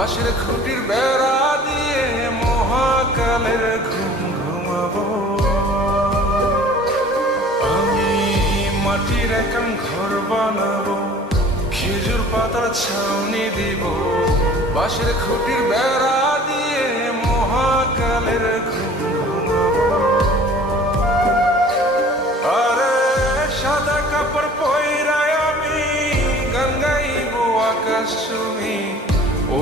বাঁশের খুঁটির বেড়া দিয়ে মহাকালের ঘুম ঘুমাবো। আমি মাটির একান ঘর বানাবো, খেজুর পাতার ছাউনি দিব, বাঁশের খুঁটির বেড়া দিয়ে মহাকালের ঘুম